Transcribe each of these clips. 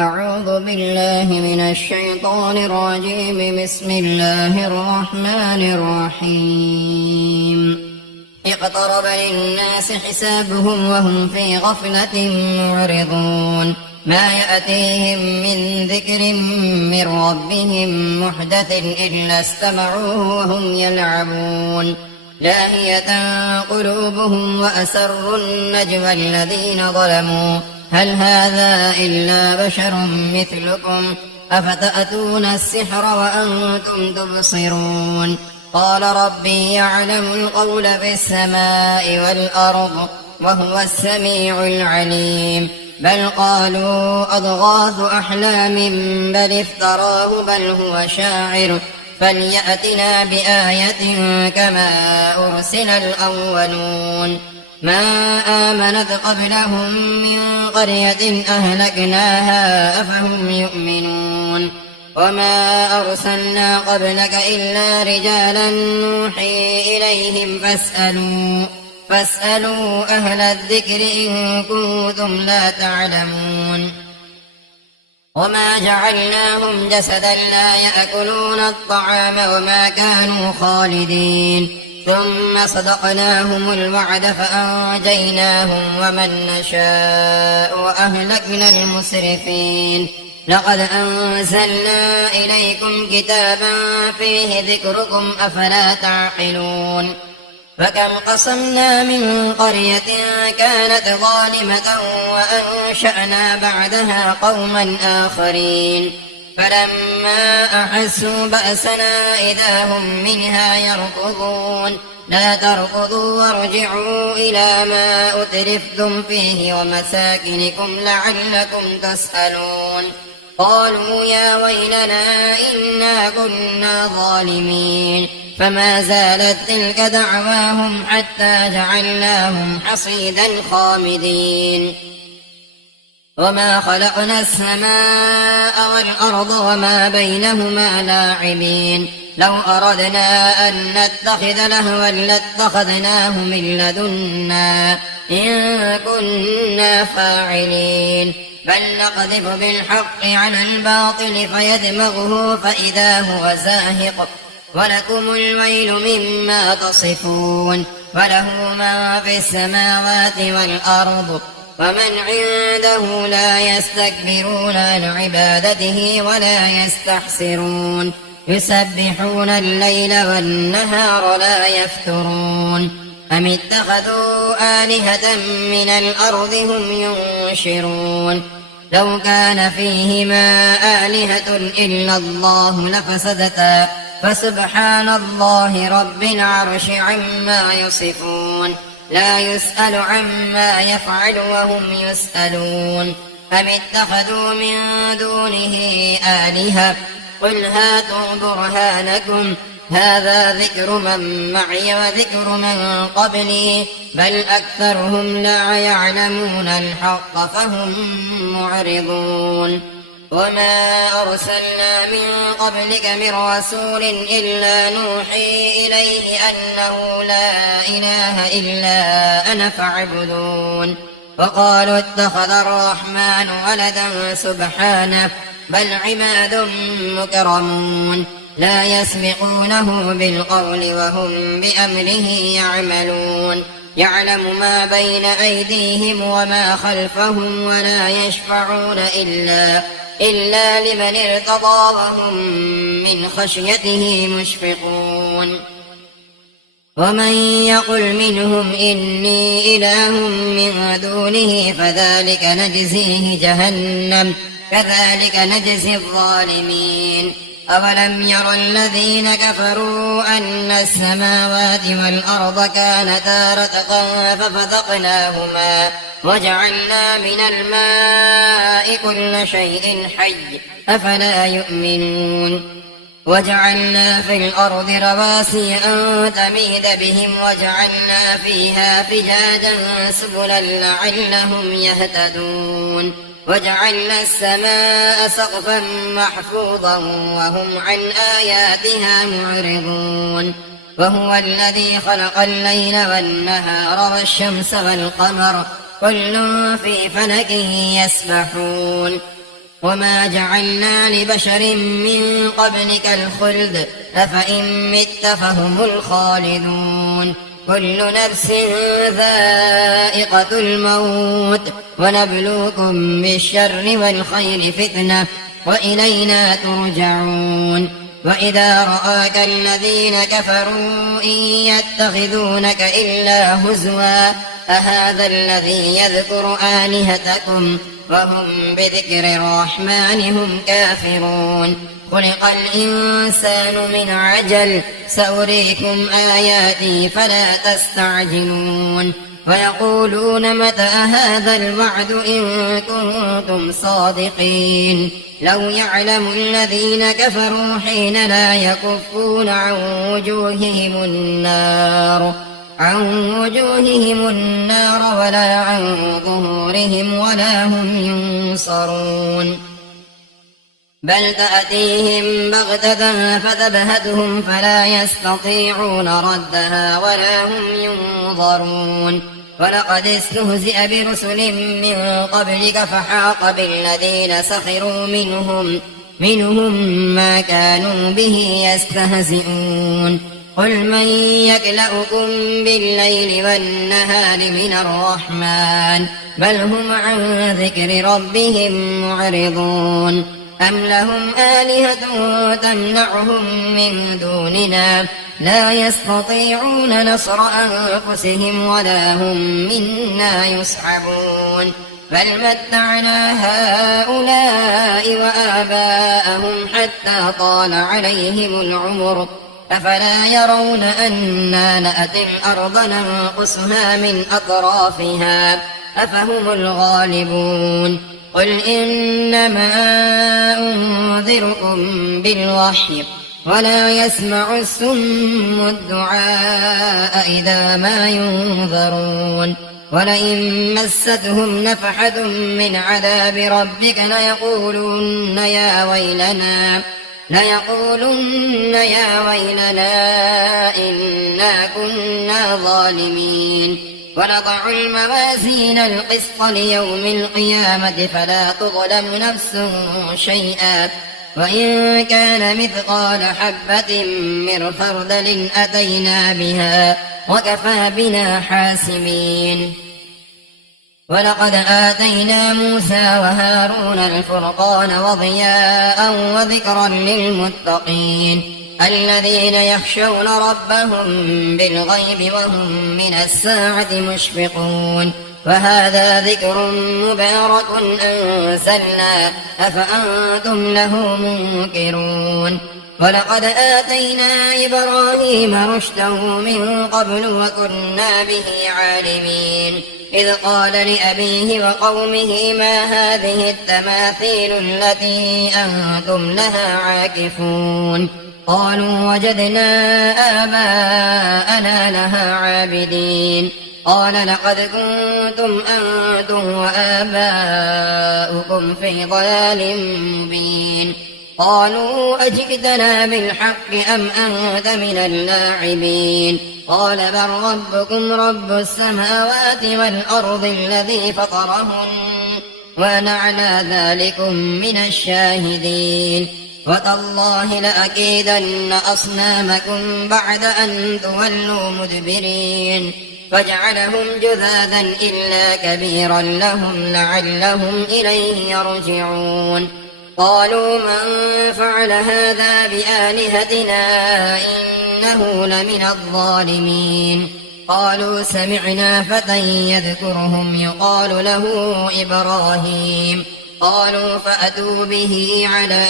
أعوذ بالله من الشيطان الرجيم. بسم الله الرحمن الرحيم. اقترب للناس حسابهم وهم في غفلة معرضون. ما يأتيهم من ذكر من ربهم محدث إلا استمعوه وهم يلعبون. لاهية قلوبهم وأسروا النجوى الذين ظلموا هل هذا إلا بشر مثلكم أفتأتون السحر وأنتم تبصرون. قال ربي يعلم القول في السماء والأرض وهو السميع العليم. بل قالوا أضغاث أحلام بل افتراه بل هو شاعر فليأتنا بآية كما أرسل الأولون. ما آمنت قبلهم من قرية أهلكناها أفهم يؤمنون. وما أرسلنا قبلك إلا رجالا نوحي إليهم فاسألوا أهل الذكر إن كنتم لا تعلمون. وما جعلناهم جسدا لا يأكلون الطعام وما كانوا خالدين. ثم صدقناهم الوعد فأنجيناهم ومن نشاء وأهلكنا المسرفين. لقد أنزلنا إليكم كتابا فيه ذكركم أفلا تعقلون. فكم قصمنا من قرية كانت ظالمة وأنشأنا بعدها قوما آخرين. فلما أحسوا بأسنا إذا هم منها يركضون. لا تركضوا وارجعوا إلى ما أترفتم فيه ومساكنكم لعلكم تسألون. قالوا يا ويلنا إنا كنا ظالمين. فما زالت تلك دعواهم حتى جعلناهم حصيدا خامدين. وما خلقنا السماء والأرض وما بينهما لاعبين. لو أردنا أن نتخذ لهوا لاتخذناه من لدنا إن كنا فاعلين. بل نقذف بالحق على الباطل فيدمغه فإذا هو زاهق ولكم الويل مما تصفون. وله من في السماوات والأرض ومن عنده لا يستكبرون عن عبادته ولا يستحسرون. يسبحون الليل والنهار لا يفترون. أم اتخذوا آلهة من الأرض هم ينشرون. لو كان فيهما آلهة إلا الله لفسدتا فسبحان الله رب العرش عما يصفون. لا يسأل عما يفعل وهم يسألون. أم اتخذوا من دونه آلهة قل هاتوا برهانكم هذا ذكر من معي وذكر من قبلي بل أكثرهم لا يعلمون الحق فهم معرضون. وما أرسلنا من قبلك من رسول إلا نوحي إليه أنه لا إله إلا أنا فاعبدون. وقالوا اتخذ الرحمن ولدا سبحانه بل عباد مكرمون لا يسبقونه بالقول وهم بأمره يعملون. يعلم ما بين أيديهم وما خلفهم ولا يشفعون إلا لمن ارتضى وهم من خشيته مشفقون. ومن يقل منهم إني إله من دونه فذلك نجزيه جهنم كذلك نجزي الظالمين. أولم ير الذين كفروا أن السماوات والأرض كانتا رتقا ففتقناهما وجعلنا من الماء كل شيء حي أفلا يؤمنون. وجعلنا في الأرض رواسي أن تميد بهم وجعلنا فيها فجاجا سبلا لعلهم يهتدون. وجعلنا السماء سقفا محفوظا وهم عن آياتها معرضون. وهو الذي خلق الليل والنهار والشمس والقمر كل في فلك يسبحون. وما جعلنا لبشر من قبلك الخلد أفإن مت فهم الخالدون كل نفس ذائقة الموت ونبلوكم بالشر والخير فتنة وإلينا ترجعون وإذا رآك الذين كفروا إن يتخذونك إلا هزوا أهذا الذي يذكر آلهتكم وهم بذكر الرحمن هم كافرون خلق الإنسان من عجل سأريكم آياتي فلا تستعجلون ويقولون متى هذا الوعد إن كنتم صادقين لو يعلم الذين كفروا حين لا يكفون عن وجوههم النار ولا عن ظهورهم ولا هم ينصرون بل تأتيهم بغتة فتبهتهم فلا يستطيعون ردها ولا هم ينظرون ولقد استهزئ برسل من قبلك فحاق بالذين سخروا منهم ما كانوا به يستهزئون قل من يكلؤكم بالليل والنهار من الرحمن بل هم عن ذكر ربهم معرضون أم لهم آلهة تمنعهم من دوننا لا يستطيعون نصر أنفسهم ولا هم منا يصحبون بل متعنا هؤلاء وآباءهم حتى طال عليهم العمر أفلا يرون أنا نأتي الأرض ننقصها من أطرافها أفهم الغالبون قل إنما أنذركم بالوحي ولا يسمع السم الدعاء إذا ما ينذرون ولئن مستهم نفحة من عذاب ربك ليقولن يا ويلنا إنا كنا ظالمين ونضع الموازين القسط ليوم القيامة فلا تظلم نفس شيئا وإن كان مثقال حبة من خردل أتينا بها وكفى بنا حاسبين ولقد آتينا موسى وهارون الفرقان وضياء وذكرا للمتقين الذين يخشون ربهم بالغيب وهم من الساعة مشفقون وهذا ذكر مبارك أنزلناه أفأنتم له منكرون ولقد آتينا إبراهيم رشده من قبل وكنا به عالمين إذ قال لأبيه وقومه ما هذه التماثيل التي أنتم لها عاكفون قالوا وجدنا آباءنا لها عابدين قال لقد كنتم أنتم وآباؤكم في ضلال مبين قالوا أجئتنا بالحق أم أنت من اللاعبين قال بل ربكم رب السماوات والأرض الذي فطرهن وأنا على ذلكم من الشاهدين وتالله لأكيدن أصنامكم بعد أن تولوا مدبرين فجعلهم جذاذا إلا كبيرا لهم لعلهم إليه يرجعون قالوا من فعل هذا بآلهتنا إنه لمن الظالمين قالوا سمعنا فتى يذكرهم يقال له إبراهيم قالوا فأتوا به على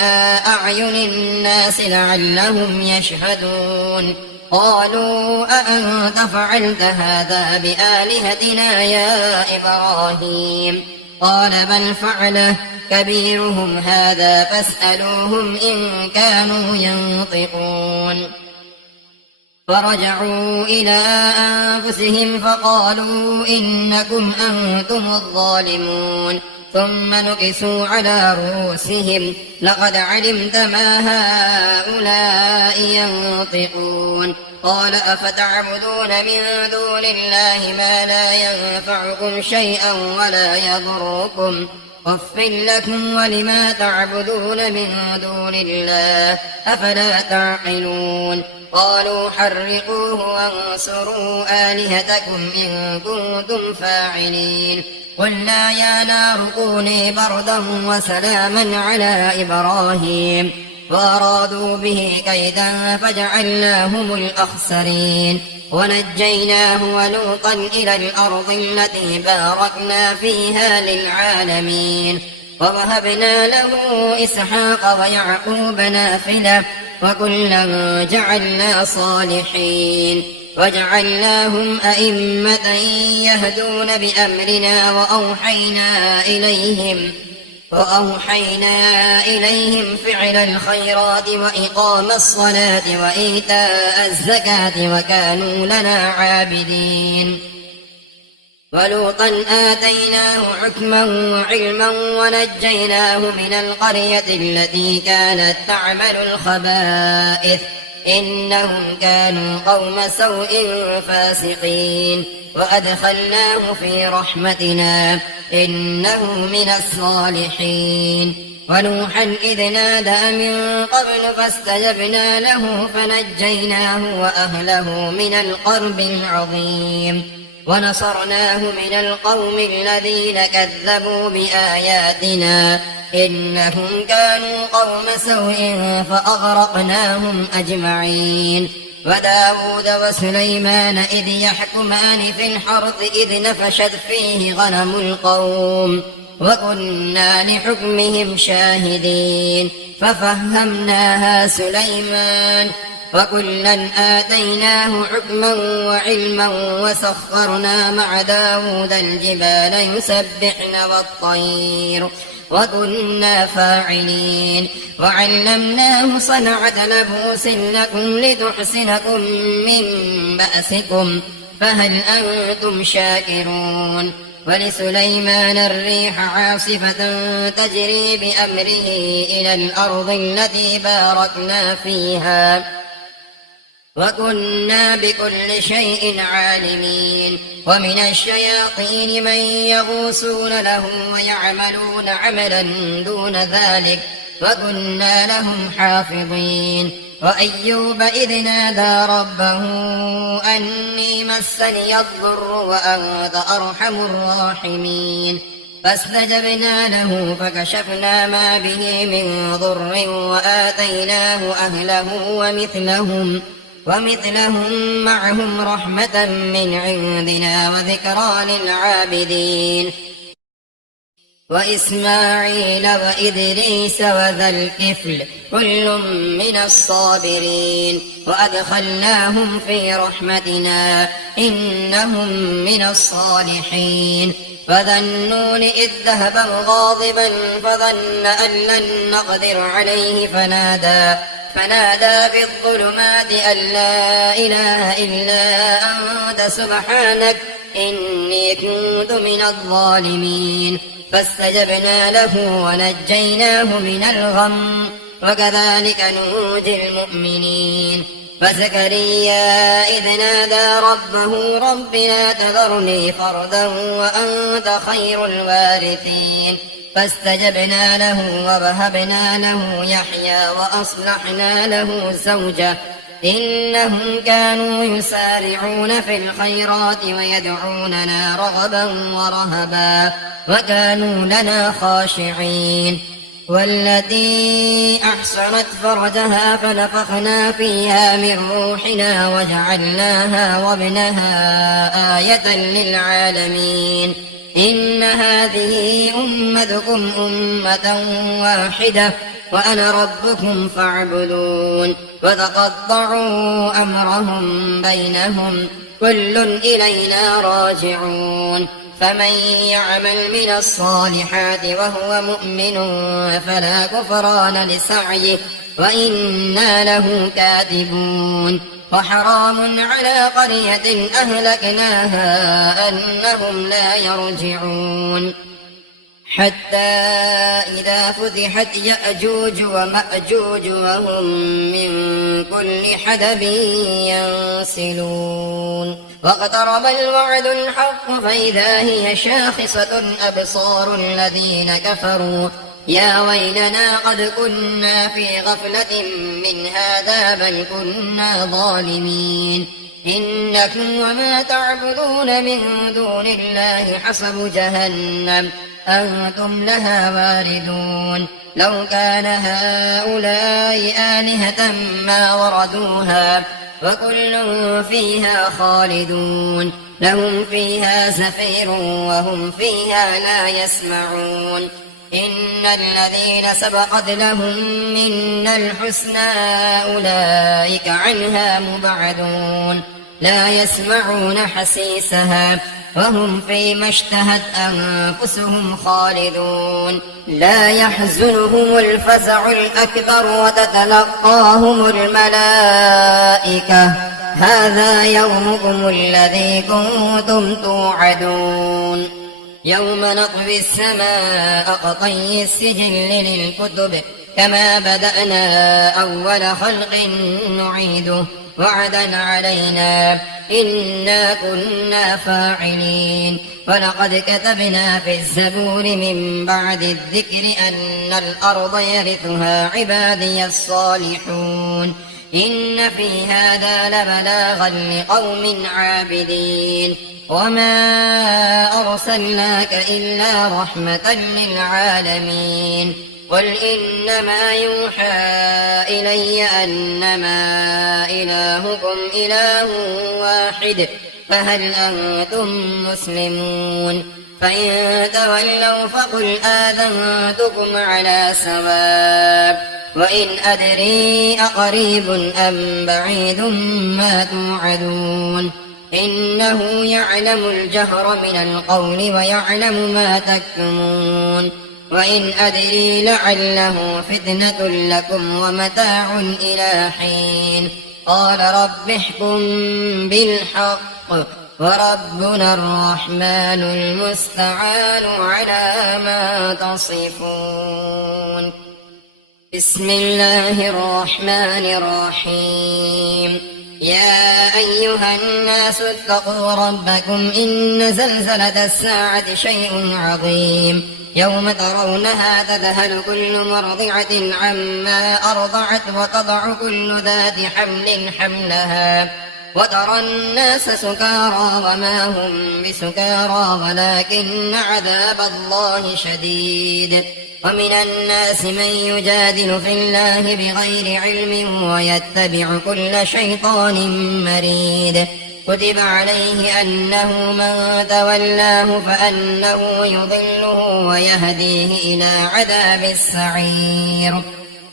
أعين الناس لعلهم يشهدون قالوا أأنت فعلت هذا بآلهتنا يا إبراهيم قال بل فعله كبيرهم هذا فاسألوهم إن كانوا ينطقون فرجعوا إلى أنفسهم فقالوا إنكم أنتم الظالمون ثم نكسوا على رؤوسهم لقد علمت ما هؤلاء ينطقون قال أفتعبدون من دون الله ما لا ينفعكم شيئا ولا يضركم أف لكم ولما تعبدون من دون الله أفلا تعقلون قالوا حرقوه وانصروا آلهتكم إن كنتم فاعلين قلنا يا نار كوني بردا وسلاما على إبراهيم وأرادوا به كيدا فجعلناهم الأخسرين ونجيناه ولوطا إلى الأرض التي باركنا فيها للعالمين ووهبنا له إسحاق ويعقوب نافلة وكلا جعلنا صالحين وجعلناهم أئمة يهدون بأمرنا وأوحينا إليهم فعل الخيرات وإقام الصلاة وإيتاء الزكاة وكانوا لنا عابدين ولوطا آتيناه حكما وعلما ونجيناه من القرية التي كانت تعمل الخبائث إنهم كانوا قوم سوء فاسقين وأدخلناه في رحمتنا إنه من الصالحين ونوحا إذ نادى من قبل فاستجبنا له فنجيناه وأهله من الكرب العظيم ونصرناه من القوم الذين كذبوا بآياتنا إنهم كانوا قوم سوء فأغرقناهم أجمعين وداود وسليمان إذ يحكمان في الحرث إذ نفشت فيه غنم القوم وكنا لحكمهم شاهدين ففهمناها سليمان وكلا آتيناه حكما وعلما وسخرنا مع داود الجبال يسبحن والطير وكنا فاعلين وعلمناه صنعة لبوس لكم لتحسنكم من بأسكم فهل أنتم شاكرون ولسليمان الريح عاصفة تجري بأمره إلى الأرض التي باركنا فيها وكنا بكل شيء عالمين ومن الشياطين من يغوصون له ويعملون عملا دون ذلك وكنا لهم حافظين وأيوب إذ نادى ربه أني مسني الضر وأنت أرحم الراحمين فاستجبنا له فكشفنا ما به من ضر وآتيناه أهله ومثلهم معهم رحمة من عندنا وذكرى للعابدين وإسماعيل وإدريس وذا الكفل كل من الصابرين وأدخلناهم في رحمتنا إنهم من الصالحين وذا النون إذ ذهب مغاضبا فظن أن لن نقدر عليه فنادى في الظلمات أن لا إله إلا أنت سبحانك إني كنت من الظالمين فاستجبنا له ونجيناه من الغم وكذلك ننجي المؤمنين فزكريا إذ نادى ربه رب لا تذرني فردا وأنت خير الوارثين فاستجبنا له ووهبنا له يحيى وأصلحنا له زوجه إنهم كانوا يسارعون في الخيرات ويدعوننا رغبا ورهبا وكانوا لنا خاشعين والتي أحصنت فرجها فنفخنا فيها من روحنا وجعلناها وابنها آية للعالمين إن هذه أمتكم أمة واحدة وأنا ربكم فاعبدون وتقطعوا أمرهم بينهم كل إلينا راجعون فمن يعمل من الصالحات وهو مؤمن فلا كفران لسعيه وإنا له كاتبون وحرام على قرية أهلكناها أنهم لا يرجعون حتى إذا فتحت يأجوج ومأجوج وهم من كل حدب ينسلون واقترب الوعد الحق فإذا هي شاخصة أبصار الذين كفروا يا ويلنا قد كنا في غفلة من هذا بل كنا ظالمين إنكم وما تعبدون من دون الله حصب جهنم أنتم لها واردون لو كان هؤلاء آلهة ما وردوها وكل فيها خالدون لهم فيها زفير وهم فيها لا يسمعون إن الذين سبقت لهم منا الحسنى أولئك عنها مبعدون لا يسمعون حسيسها وهم فيما اشتهت أنفسهم خالدون لا يحزنهم الفزع الأكبر وتتلقاهم الملائكة هذا يومكم الذي كنتم توعدون يوم نطوي السماء كطي السجل للكتب كما بدأنا أول خلق نعيده وعدا علينا إنا كنا فاعلين ولقد كتبنا في الزبور من بعد الذكر أن الأرض يرثها عبادي الصالحون إن في هذا لبلاغا لقوم عابدين وما أرسلناك إلا رحمة للعالمين قل إنما يوحى إلي أنما إلهكم إله واحد فهل أنتم مسلمون فإن تولوا فقل آذنتكم على سواء وإن أدري أقريب أم بعيد ما توعدون إنه يعلم الجهر من القول ويعلم ما تكتمون وإن أدري لعله فتنة لكم ومتاع إلى حين قال رب احكم بالحق وربنا الرحمن المستعان على ما تصفون بسم الله الرحمن الرحيم يا أيها الناس اتقوا ربكم إن زلزلة الساعة شيء عظيم يوم ترونها تذهل كل مرضعة عما أرضعت وتضع كل ذات حمل حملها وترى الناس سكارى وما هم بسكارى ولكن عذاب الله شديد ومن الناس من يجادل في الله بغير علم ويتبع كل شيطان مريد كتب عليه أنه من تولاه فأنه يضله ويهديه إلى عذاب السعير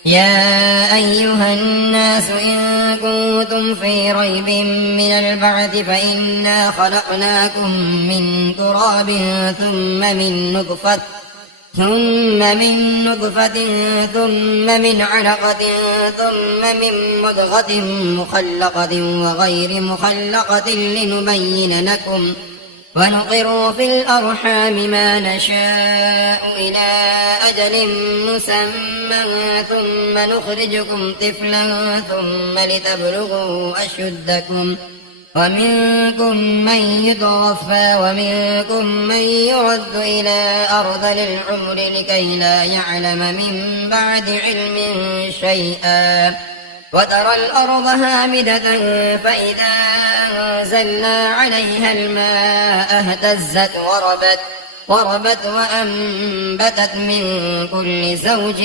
يا أيها الناس إن كنتم في ريب من البعث فإنا خلقناكم من تراب ثم من نطفة ثم من علقة ثم من مضغة مخلقة وغير مخلقة لنبين لكم ونقر في الأرحام ما نشاء إلى أجل مسمى ثم نخرجكم طفلا ثم لتبلغوا أشدكم ومنكم من يتوفى ومنكم من يرد إلى أرذل العمر لكي لا يعلم من بعد علم شيئا وترى الأرض هامدة فإذا أنزلنا عليها الماء اهتزت وربت وأنبتت من كل زوج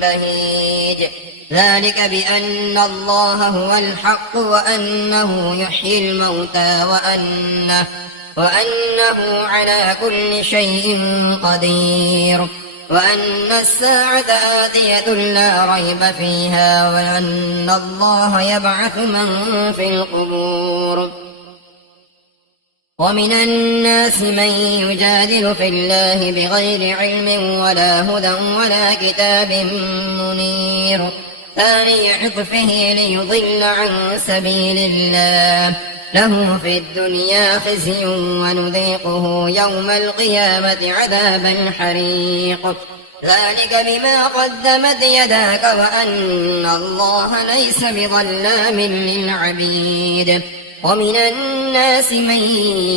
بهيج ذلك بأن الله هو الحق وأنه يحيي الموتى وأنه على كل شيء قدير وأن الساعة آتية لا ريب فيها وأن الله يبعث من في القبور ومن الناس من يجادل في الله بغير علم ولا هدى ولا كتاب منير ثاني عطفه ليضل عن سبيل الله له في الدنيا خزي ونذيقه يوم القيامة عذاب الحريق ذلك بما قدمت يداك وأن الله ليس بظلام للعبيد ومن الناس من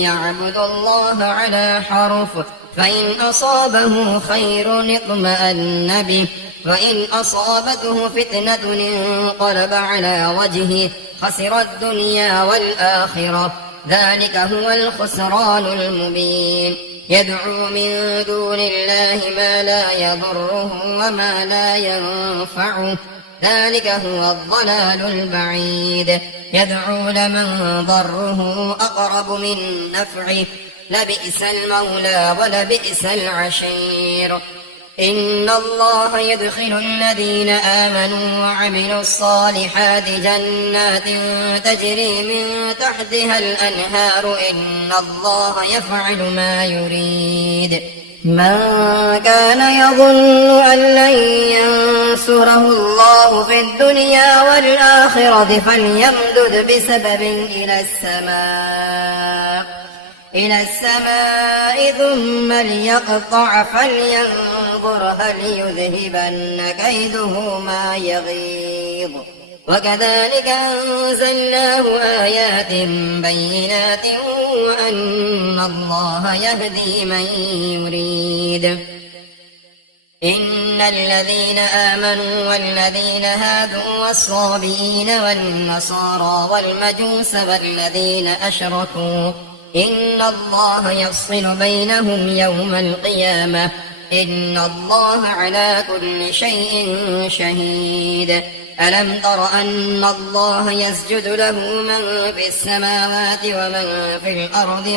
يعبد الله على حرف فإن أصابه خير اطمأن به وإن أصابته فتنة انقلب على وجهه خسر الدنيا والآخرة ذلك هو الخسران المبين يدعو من دون الله ما لا يضره وما لا ينفعه ذلك هو الضلال البعيد يدعو لمن ضره أقرب من نفعه لبئس المولى ولبئس العشير إن الله يدخل الذين آمنوا وعملوا الصالحات جنات تجري من تحتها الأنهار إن الله يفعل ما يريد من كان يظن أن لن ينصره الله في الدنيا والآخرة فليمدد بسبب إلى السماء ثم ليقطع فلينظر هل يذهبن كيده ما يغيظ وكذلك أنزلناه آيات بينات وأن الله يهدي من يريد إن الذين آمنوا والذين هادوا والصابئين والنصارى والمجوس والذين أشركوا إن الله يفصل بينهم يوم القيامة إن الله على كل شيء شهيد ألم تر أن الله يسجد له من في السماوات ومن في الأرض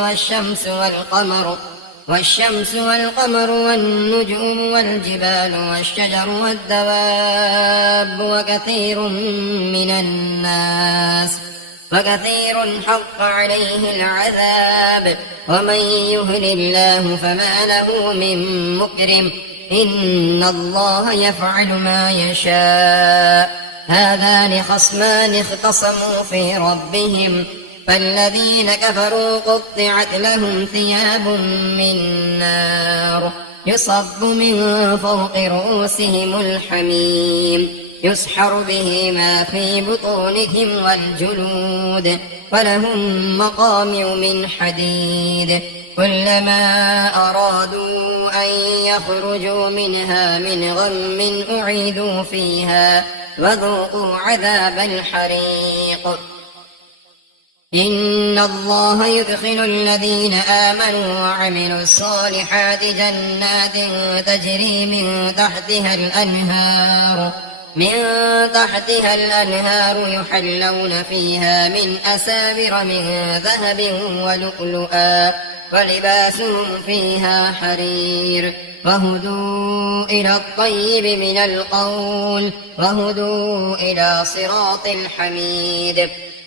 والشمس والقمر والنجوم والجبال والشجر والدواب وكثير حق عليه العذاب ومن يهن الله فما له من مكرم إن الله يفعل ما يشاء هذان خصمان اختصموا في ربهم فالذين كفروا قطعت لهم ثياب من نار يصب من فوق رؤوسهم الحميم يسحر به ما في بطونهم والجلود ولهم مقامع من حديد كلما أرادوا أن يخرجوا منها من غم أعيدوا فيها وذوقوا عذاب الحريق إن الله يدخل الذين آمنوا وعملوا الصالحات جنات تجري من تحتها الأنهار يحلون فيها من أساور من ذهب ولؤلؤا ولباسهم فيها حرير وهدوا إلى الطيب من القول وهدوا إلى صراط الحميد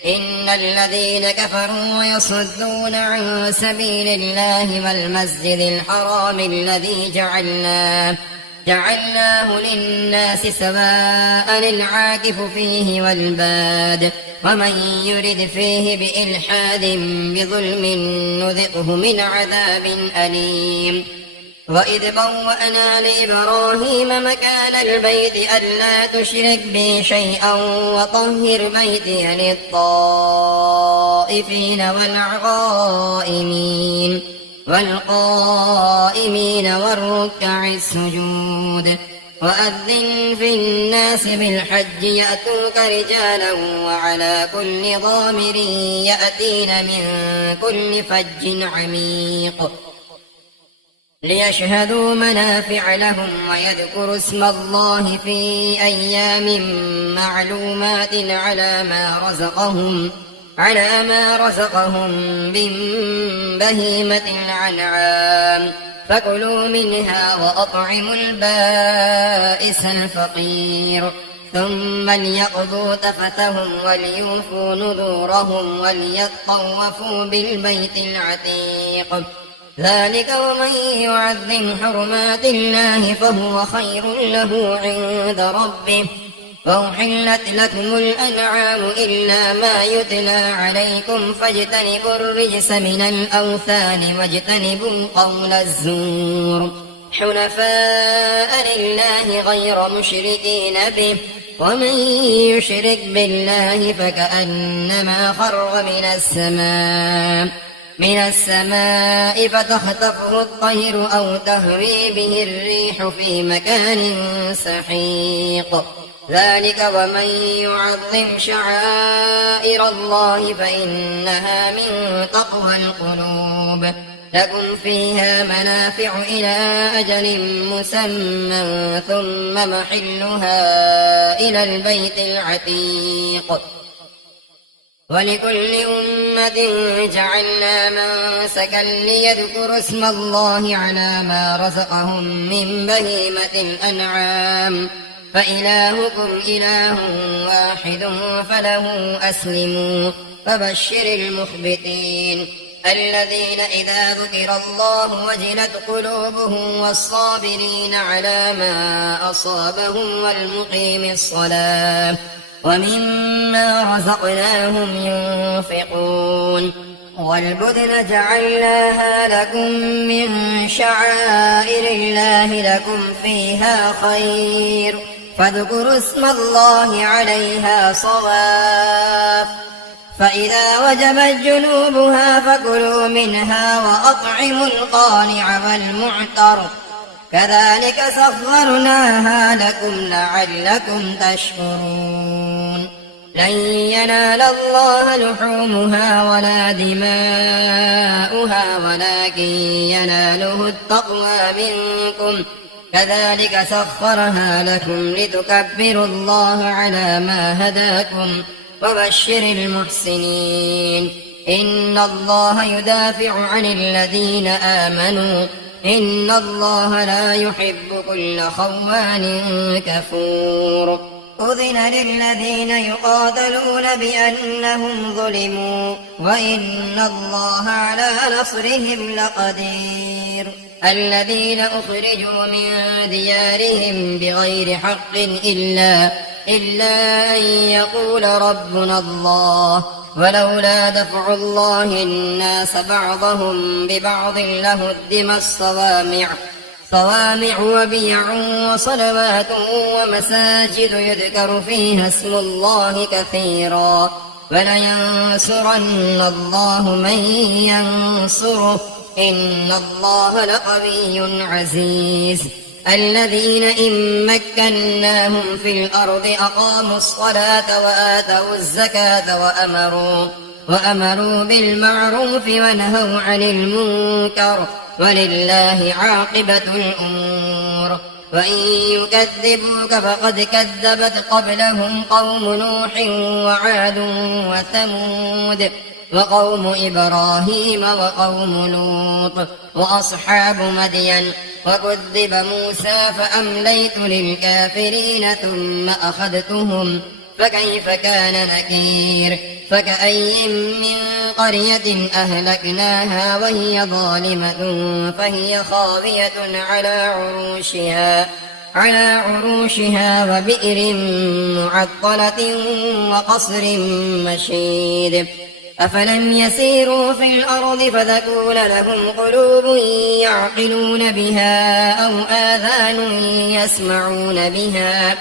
إن الذين كفروا ويصدون عن سبيل الله والمسجد الحرام الذي جعلناه للناس سواء العاكف فيه والباد ومن يرد فيه بإلحاد بظلم نذقه من عذاب أليم وإذ بوأنا لإبراهيم مكان البيت ألا تشرك بي شيئا وطهر بيتي للطائفين والقائمين والركع السجود وأذن في الناس بالحج يأتوك رجالا وعلى كل ضامر يأتين من كل فج عميق ليشهدوا منافع لهم ويذكروا اسم الله في أيام معلومات على ما رزقهم من بهيمة الأنعام فكلوا منها وأطعموا البائس الفقير ثم ليقضوا تفثهم وليوفوا نذورهم وليطوفوا بالبيت العتيق ذلك ومن يعظم حرمات الله فهو خير له عند ربه وأحلت لكم الأنعام إلا ما يتلى عليكم فاجتنبوا الرجس من الأوثان واجتنبوا قول الزور حنفاء لله غير مشركين به ومن يشرك بالله فكأنما خر من السماء فتخطفه الطير أو تهوي به الريح في مكان سحيق ذلك ومن يعظم شعائر الله فإنها من تقوى القلوب لكم فيها منافع إلى أجل مسمى ثم محلها إلى البيت العتيق ولكل أمة جعلنا منسكا ليذكروا اسم الله على ما رزقهم من بهيمة الأنعام فإلهكم إله واحد فله أسلموا فبشر المخبتين الذين إذا ذكر الله وجلت قلوبهم والصابرين على ما أصابهم والمقيم الصلاة ومما رزقناهم ينفقون والبدن جعلناها لكم من شعائر الله لكم فيها خير فاذكروا اسم الله عليها صواف فإذا وجبت جنوبها فكلوا منها وأطعموا القانع والمعتر كذلك سخرناها لكم لعلكم تشكرون لن ينال الله لحومها ولا دماؤها ولكن يناله التقوى منكم كذلك سخرها لكم لتكبروا الله على ما هداكم وبشر المحسنين إن الله يدافع عن الذين آمنوا إن الله لا يحب كل خوان كفور أذن للذين يقاتلون بأنهم ظلموا وإن الله على نصرهم لقدير الذين أخرجوا من ديارهم بغير حق إلا أن يقول ربنا الله ولولا دفع الله الناس بعضهم ببعض لهدم صوامع وبيع وصلوات ومساجد يذكر فيها اسم الله كثيرا ولينصرن الله من ينصره إن الله لقوي عزيز الذين إن مكناهم في الأرض أقاموا الصلاة وآتوا الزكاة وأمروا بالمعروف ونهوا عن المنكر ولله عاقبة الأمور وإن يكذبوك فقد كذبت قبلهم قوم نوح وعاد وثمود وقوم إبراهيم وقوم لوط وأصحاب مدين وكذب موسى فأمليت للكافرين ثم أخذتهم فكيف كان نكير فكأي من قرية أهلكناها وهي ظالمة فهي خاوية على عروشها وبئر معطلة وقصر مشيد أفلم يسيروا في الأرض فتكون لهم قلوب يعقلون بها أو آذان يسمعون بها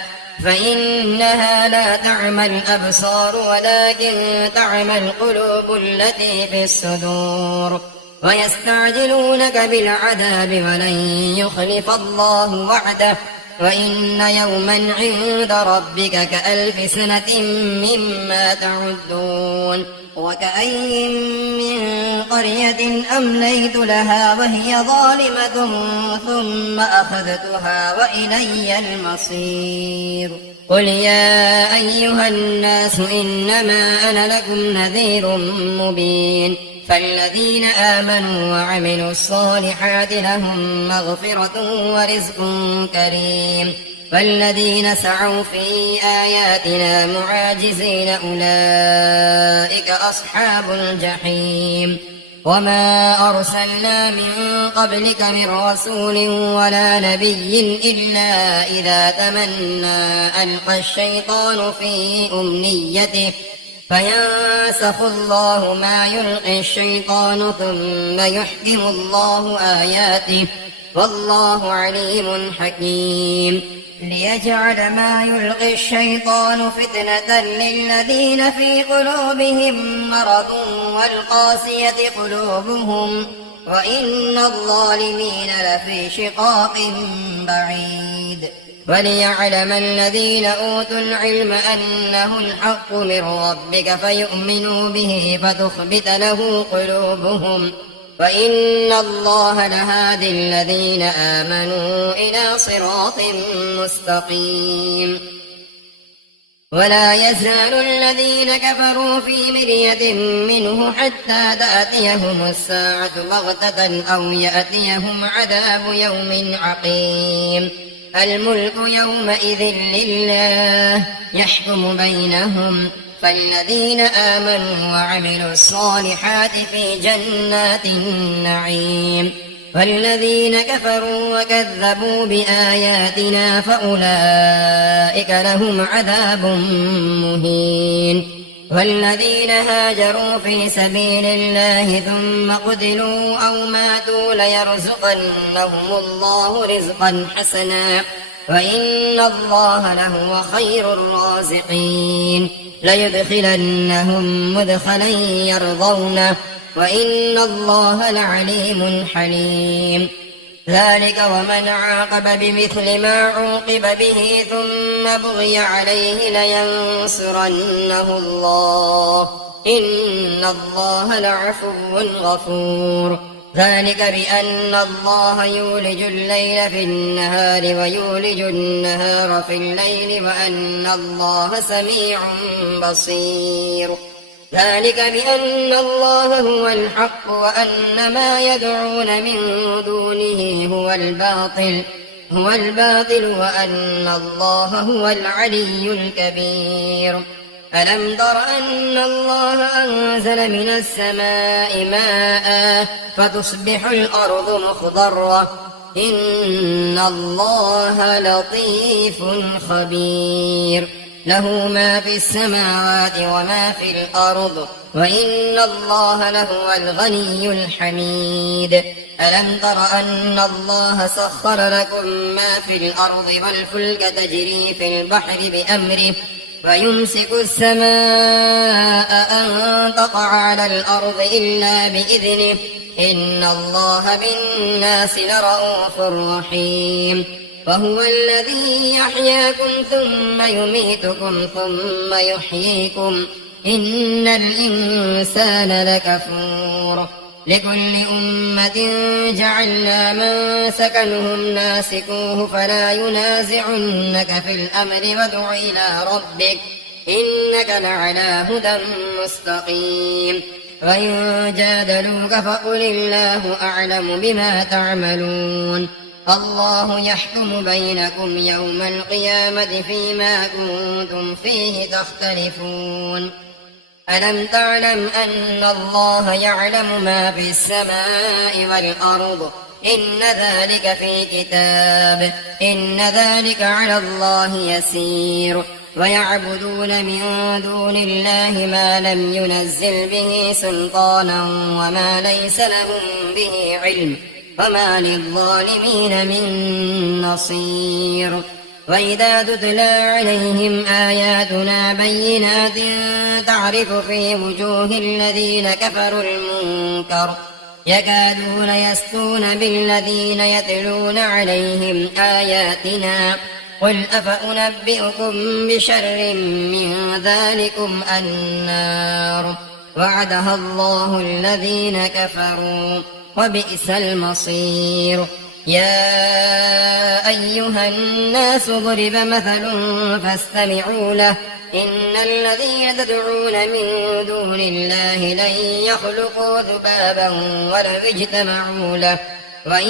فإنها لا تعمى الأبصار ولكن تعمى القلوب التي في الصدور ويستعجلونك بالعذاب ولن يخلف الله وعده وإن يوما عند ربك كألف سنة مما تعدون وكأي من قرية أمليت لها وهي ظالمة ثم أخذتها وإلي المصير قل يا أيها الناس إنما أنا لكم نذير مبين فالذين آمنوا وعملوا الصالحات لهم مغفرة ورزق كريم والذين سعوا في آياتنا معاجزين أولئك أصحاب الجحيم وما أرسلنا من قبلك من رسول ولا نبي إلا إذا تمنى ألقى الشيطان في أمنيته فينسخ الله ما يلقي الشيطان ثم يحكم الله آياته والله عليم حكيم ليجعل ما يلقي الشيطان فتنة للذين في قلوبهم مرض والقاسية قلوبهم وإن الظالمين لفي شقاق بعيد وليعلم الذين أوتوا العلم أنه الحق من ربك فيؤمنوا به فتخبت له قلوبهم وإن الله لهادي الذين آمنوا إلى صراط مستقيم ولا يزال الذين كفروا في مرية منه حتى تأتيهم الساعة بغتة أو يأتيهم عذاب يوم عقيم الملك يومئذ لله يحكم بينهم فالذين آمنوا وعملوا الصالحات في جنات النعيم والذين كفروا وكذبوا بآياتنا فأولئك لهم عذاب مهين والذين هاجروا في سبيل الله ثم قتلوا أو ماتوا ليرزقنهم الله رزقا حسنا وإن الله لهو خير الرازقين ليدخلنهم مدخلا يرضونه وإن الله لعليم حليم ذلك ومن عاقب بمثل ما عوقب به ثم بغي عليه لينصرنه الله إن الله لعفو غفور ذلك بأن الله يولج الليل في النهار ويولج النهار في الليل وأن الله سميع بصير ذلك بأن الله هو الحق وأن ما يدعون من دونه هو الباطل وأن الله هو العلي الكبير ألم تر أن الله أنزل من السماء ماء فتصبح الأرض مخضرة إن الله لطيف خبير له ما في السماوات وما في الأرض وإن الله لهو الغني الحميد ألم تر أن الله سخر لكم ما في الأرض والفلك تجري في البحر بأمره ويمسك السماء أن تقع على الأرض إلا بإذنه إن الله بالناس لرءوف رحيم وهو الذي يحياكم ثم يميتكم ثم يحييكم إن الإنسان لكفور لكل أمة جعلنا من سكنهم ناسكوه فلا ينازعنك في الأمر وادع إلى ربك إنك لعلى هدى مستقيم وإن جادلوك فقل الله أعلم بما تعملون الله يحكم بينكم يوم القيامة فيما كنتم فيه تختلفون ألم تعلم أن الله يعلم ما في السماء والأرض إن ذلك في كتاب إن ذلك على الله يسير ويعبدون من دون الله ما لم ينزل به سلطانا وما ليس لهم به علم وما للظالمين من نصير وإذا تتلى عليهم آياتنا بينات تعرف في وجوه الذين كفروا المنكر يكادون يسطون بالذين يتلون عليهم آياتنا قل أفأنبئكم بشر من ذلكم النار وعدها الله الذين كفروا وبئس المصير يا أيها الناس ضرب مثل فاستمعوا له إن الذين تدعون من دون الله لن يخلقوا ذبابا ولو اجتمعوا له وإن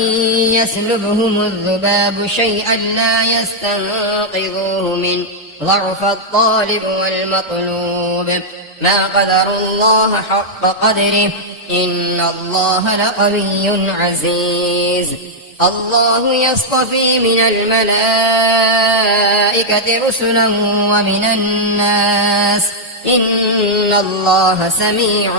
يسلبهم الذباب شيئا لا يستنقذوه منه ضعف الطالب والمطلوب ما قدروا الله حق قدره إن الله لقوي عزيز الله يصطفي من الملائكة رسلا ومن الناس إن الله سميع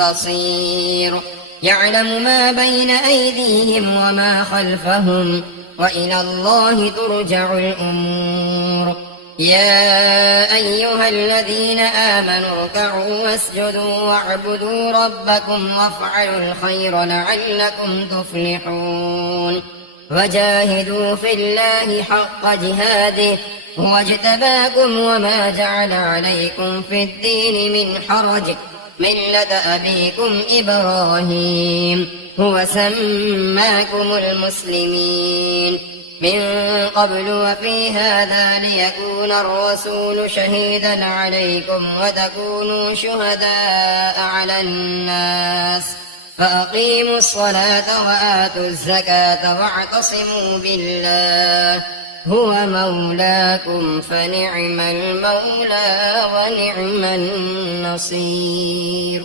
بصير يعلم ما بين أيديهم وما خلفهم وإلى الله ترجع الأمور يا أيها الذين آمنوا اركعوا واسجدوا واعبدوا ربكم وافعلوا الخير لعلكم تفلحون وجاهدوا في الله حق جهاده هو اجتباكم وما جعل عليكم في الدين من حرج ملة أبيكم إبراهيم هو سماكم المسلمين من قبل وفي هذا ليكون الرسول شهيدا عليكم وتكونوا شهداء على الناس فأقيموا الصلاة وآتوا الزكاة واعتصموا بالله هو مولاكم فنعم المولى ونعم النصير